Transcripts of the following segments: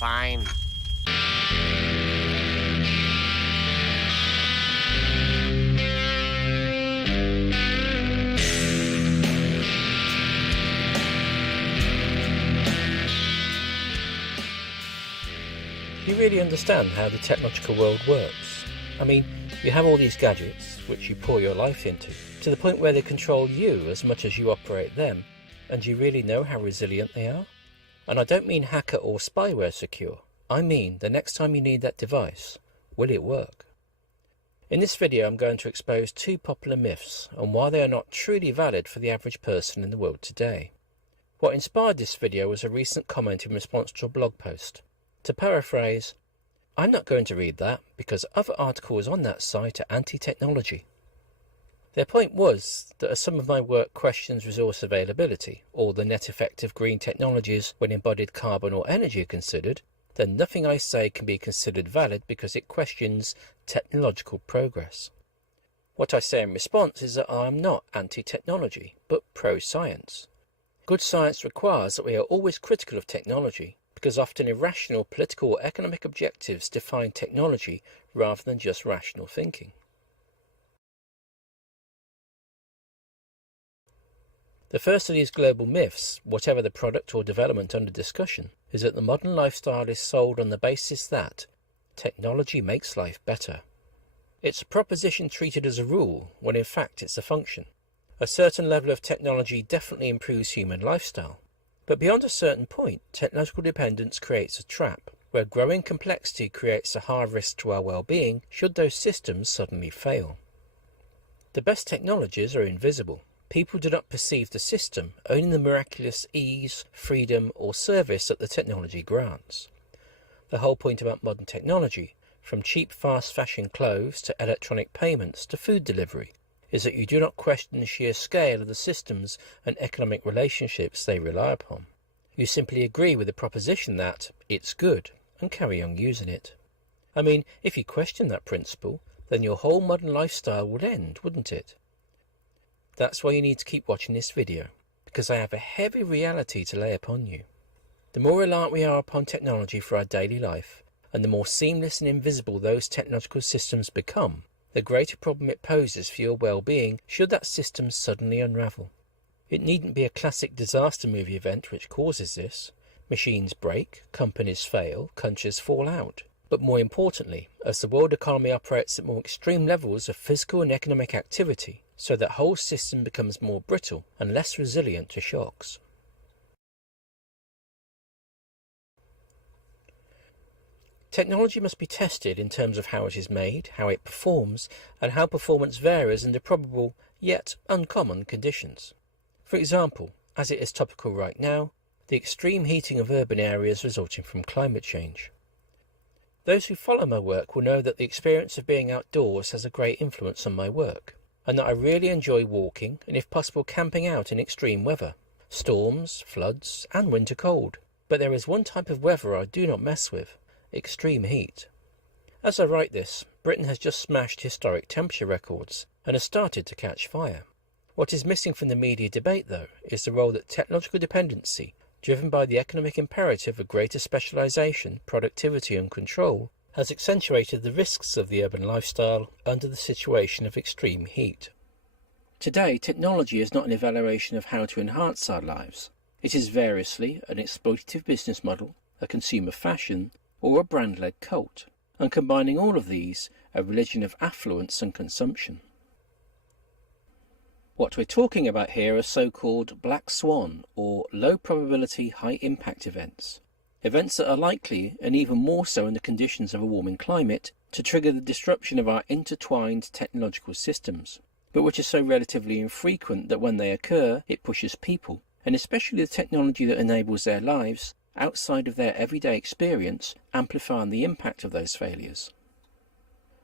fine. Do you really understand how the technological world works? I mean, you have all these gadgets, which you pour your life into, to the point where they control you as much as you operate them, and do you really know how resilient they are? And I don't mean hacker or spyware secure. I mean the next time you need that device, will it work? In this video I'm going to expose two popular myths and why they are not truly valid for the average person in the world today. What inspired this video was a recent comment in response to a blog post. To paraphrase, I'm not going to read that because other articles on that site are anti-technology. Their point was that as some of my work questions resource availability or the net effect of green technologies when embodied carbon or energy are considered, then nothing I say can be considered valid because it questions technological progress. What I say in response is that I am not anti-technology, but pro-science. Good science requires that we are always critical of technology, because often irrational political or economic objectives define technology rather than just rational thinking. The first of these global myths, whatever the product or development under discussion, is that the modern lifestyle is sold on the basis that technology makes life better. It's a proposition treated as a rule, when in fact it's a function. A certain level of technology definitely improves human lifestyle. But beyond a certain point, technological dependence creates a trap, where growing complexity creates a high risk to our well-being should those systems suddenly fail. The best technologies are invisible. People do not perceive the system, only the miraculous ease, freedom, or service that the technology grants. The whole point about modern technology, from cheap fast fashion clothes to electronic payments to food delivery, is that you do not question the sheer scale of the systems and economic relationships they rely upon. You simply agree with the proposition that it's good and carry on using it. I mean, if you question that principle, then your whole modern lifestyle would end, wouldn't it? That's why you need to keep watching this video, because I have a heavy reality to lay upon you. The more reliant we are upon technology for our daily life, and the more seamless and invisible those technological systems become, the greater problem it poses for your well-being should that system suddenly unravel. It needn't be a classic disaster movie event which causes this. Machines break, companies fail, countries fall out. But more importantly, as the world economy operates at more extreme levels of physical and economic activity, so that whole system becomes more brittle and less resilient to shocks. Technology must be tested in terms of how it is made, how it performs, and how performance varies under probable, yet uncommon conditions. For example, as it is topical right now, the extreme heating of urban areas resulting from climate change. Those who follow my work will know that the experience of being outdoors has a great influence on my work, and that I really enjoy walking and if possible camping out in extreme weather, storms, floods, and winter cold. But there is one type of weather I do not mess with. Extreme heat. As I write this, Britain has just smashed historic temperature records and has started to catch fire. What is missing from the media debate, though, is the role that technological dependency, driven by the economic imperative of greater specialisation, productivity and control, has accentuated the risks of the urban lifestyle under the situation of extreme heat. Today, technology is not an evaluation of how to enhance our lives. It is variously an exploitative business model, a consumer fashion, or a brand-led cult, and combining all of these, a religion of affluence and consumption. What we're talking about here are so-called black swan or low-probability, high-impact events. Events that are likely, and even more so in the conditions of a warming climate, to trigger the disruption of our intertwined technological systems, but which are so relatively infrequent that when they occur, it pushes people, and especially the technology that enables their lives, outside of their everyday experience, amplifying the impact of those failures.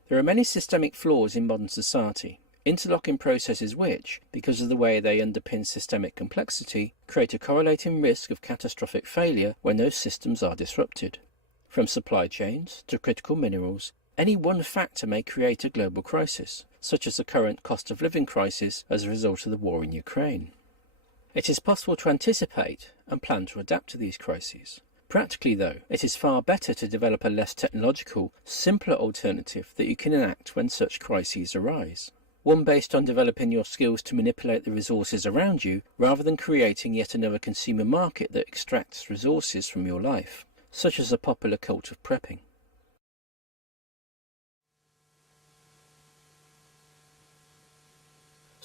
There are many systemic flaws in modern society, interlocking processes which, because of the way they underpin systemic complexity, create a correlating risk of catastrophic failure when those systems are disrupted. From supply chains to critical minerals, any one factor may create a global crisis, such as the current cost of living crisis as a result of the war in Ukraine. It is possible to anticipate and plan to adapt to these crises, Practically though, it is far better to develop a less technological, simpler alternative that you can enact when such crises arise. One based on developing your skills to manipulate the resources around you, rather than creating yet another consumer market that extracts resources from your life, such as the popular cult of prepping.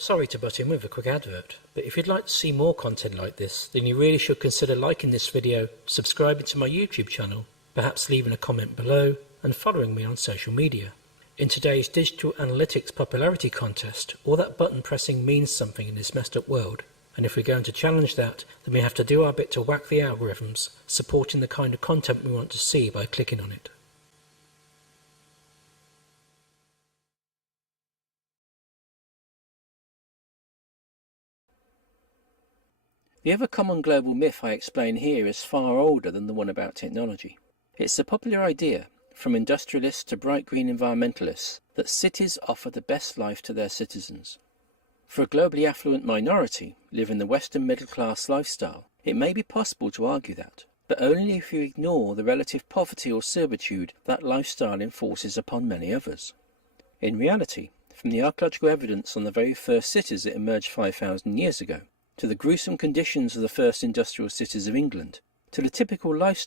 Sorry to butt in with a quick advert, but if you'd like to see more content like this, then you really should consider liking this video, subscribing to my YouTube channel, perhaps leaving a comment below, and following me on social media. In today's digital analytics popularity contest, all that button pressing means something in this messed up world, and if we're going to challenge that, then we have to do our bit to whack the algorithms, supporting the kind of content we want to see by clicking on it. The other common global myth I explain here is far older than the one about technology. It's the popular idea, from industrialists to bright green environmentalists, that cities offer the best life to their citizens. For a globally affluent minority living the Western middle-class lifestyle, it may be possible to argue that, but only if you ignore the relative poverty or servitude that lifestyle enforces upon many others. In reality, from the archaeological evidence on the very first cities that emerged 5,000 years ago, to the gruesome conditions of the first industrial cities of England, to the typical lifestyle